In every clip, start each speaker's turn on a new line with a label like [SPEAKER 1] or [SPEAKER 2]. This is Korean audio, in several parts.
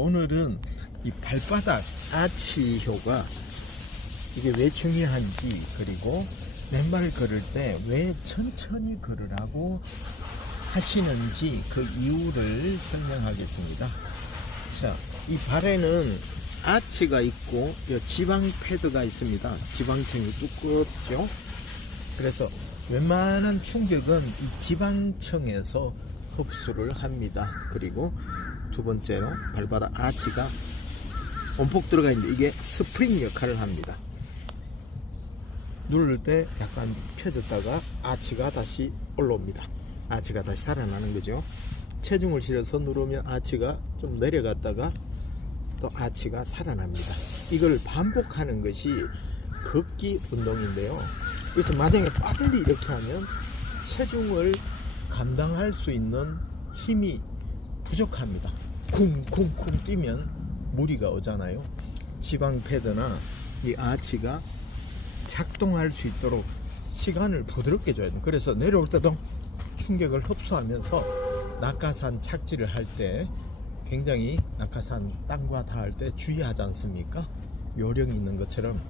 [SPEAKER 1] 오늘은 이 발바닥 아치효가 이게 왜 중요한지 그리고 맨발 걸을 때 왜 천천히 걸으라고 하시는지 그 이유를 설명하겠습니다. 자, 이 발에는 아치가 있고 이 지방 패드가 있습니다. 지방층이 두껍죠. 그래서 웬만한 충격은 이 지방층에서 흡수를 합니다. 그리고 두 번째로 발바닥 아치가 온폭 들어가 있는데 이게 스프링 역할을 합니다. 누를 때 약간 펴졌다가 아치가 다시 올라옵니다. 아치가 다시 살아나는 거죠. 체중을 실어서 누르면 아치가 좀 내려갔다가 또 아치가 살아납니다. 이걸 반복하는 것이 걷기 운동인데요. 그래서 만약에 빨리 이렇게 하면 체중을 감당할 수 있는 힘이 부족합니다. 쿵쿵쿵 뛰면 무리가 오잖아요. 지방 패드나 이 아치가 작동할 수 있도록 시간을 부드럽게 줘야 돼요. 그래서 내려올 때도 충격을 흡수하면서 낙하산 착지를 할 때 굉장히 낙하산 땅과 닿을 때 주의하지 않습니까? 요령이 있는 것처럼.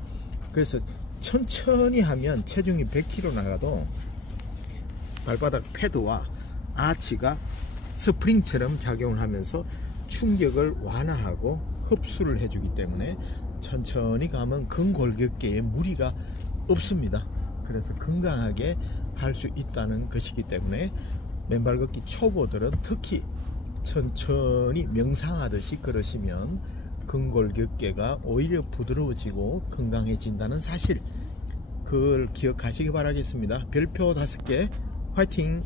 [SPEAKER 1] 그래서 천천히 하면 체중이 100kg 나가도 발바닥 패드와 아치가 스프링처럼 작용을 하면서 충격을 완화하고 흡수를 해주기 때문에 천천히 가면 근골격계에 무리가 없습니다. 그래서 건강하게 할 수 있다는 것이기 때문에 맨발 걷기 초보들은 특히 천천히 명상하듯이 걸으시면 근골격계가 오히려 부드러워지고 건강해진다는 사실 그걸 기억하시기 바라겠습니다. 별표 다섯 개 화이팅!